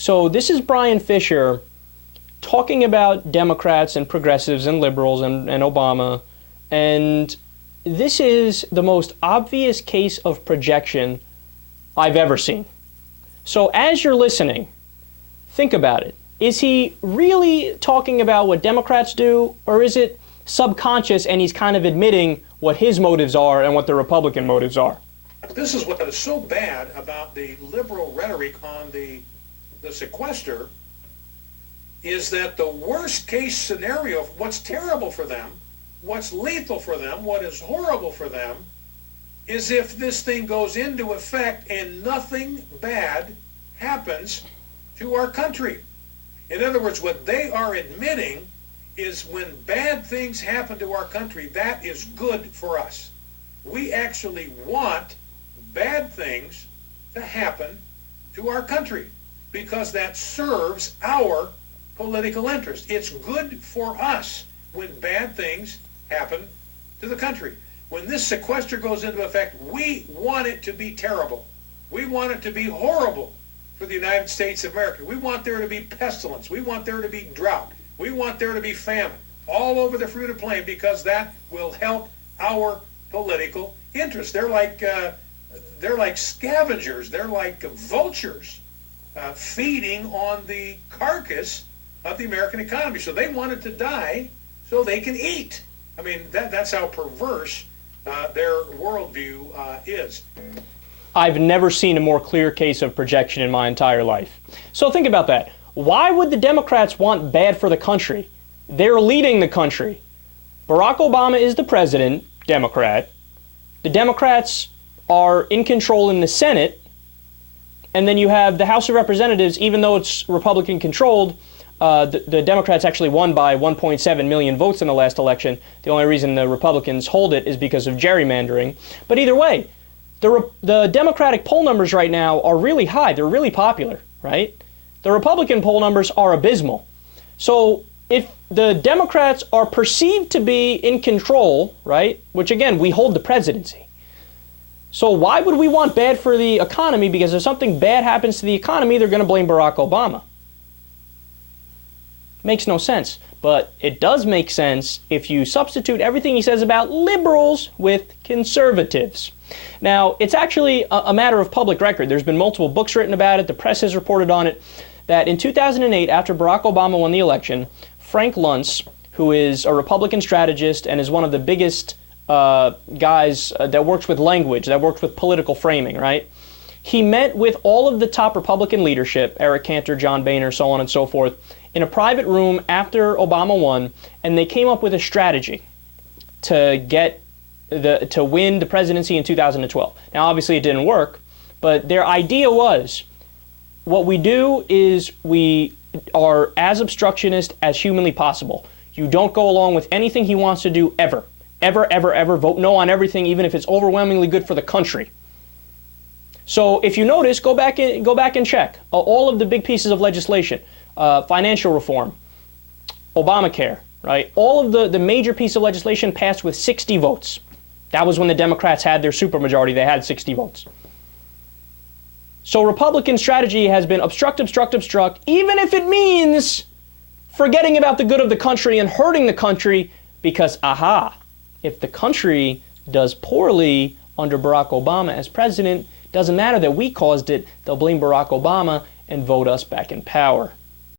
So this is Bryan Fischer talking about Democrats and progressives and liberals and Obama, and this is the most obvious case of projection I've ever seen. So as you're listening, think about it. Is he really talking about what Democrats do, or is it subconscious and he's kind of admitting what his motives are and what the Republican motives are? This is what is so bad about the liberal rhetoric on the sequester, is that the worst case scenario, what's terrible for them, what's lethal for them, what is horrible for them, is if this thing goes into effect and nothing bad happens to our country. In other words, what they are admitting is when bad things happen to our country, that is good for us. We actually want bad things to happen to our country because that serves our political interest. It's good for us when bad things happen to the country. When this sequester goes into effect, we want it to be terrible. We want it to be horrible for the United States of America. We want there to be pestilence. We want there to be drought. We want there to be famine all over the fruited plain because that will help our political interests. They're like scavengers. They're like vultures feeding on the carcass of the American economy. So they want it to die so they can eat. I mean, that's how perverse their worldview is. I've never seen a more clear case of projection in my entire life. So think about that. Why would the Democrats want bad for the country? They're leading the country. Barack Obama is the president, Democrat. The Democrats are in control in the Senate. And then you have the House of Representatives, even though it's Republican controlled, the Democrats actually won by 1.7 million votes in the last election. The only reason the Republicans hold it is because of gerrymandering. But either way, the Democratic poll numbers right now are really high. They're really popular, right? The Republican poll numbers are abysmal. So if the Democrats are perceived to be in control, right, which again, we hold the presidency. So why would we want bad for the economy? Because if something bad happens to the economy, they're going to blame Barack Obama. Makes no sense. But it does make sense if you substitute everything he says about liberals with conservatives. Now, it's actually a matter of public record. There's been multiple books written about it. The press has reported on it. That in 2008, after Barack Obama won the election, Frank Luntz, who is a Republican strategist and is one of the biggest guys that works with language, that works with political framing, right? He met with all of the top Republican leadership, Eric Cantor, John Boehner, so on and so forth, in a private room after Obama won, and they came up with a strategy to win the presidency in 2012. Now, obviously, it didn't work, but their idea was, what we do is we are as obstructionist as humanly possible. You don't go along with anything he wants to do ever. Ever, ever, ever. Vote no on everything, even if it's overwhelmingly good for the country. So if you notice, go back and check all of the big pieces of legislation, financial reform, Obamacare, right? All of the major pieces of legislation passed with 60 votes. That was when the Democrats had their supermajority. They had 60 votes. So Republican strategy has been obstruct, obstruct, obstruct, even if it means forgetting about the good of the country and hurting the country, because, if the country does poorly under Barack Obama as president, doesn't matter that we caused it, they'll blame Barack Obama and vote us back in power.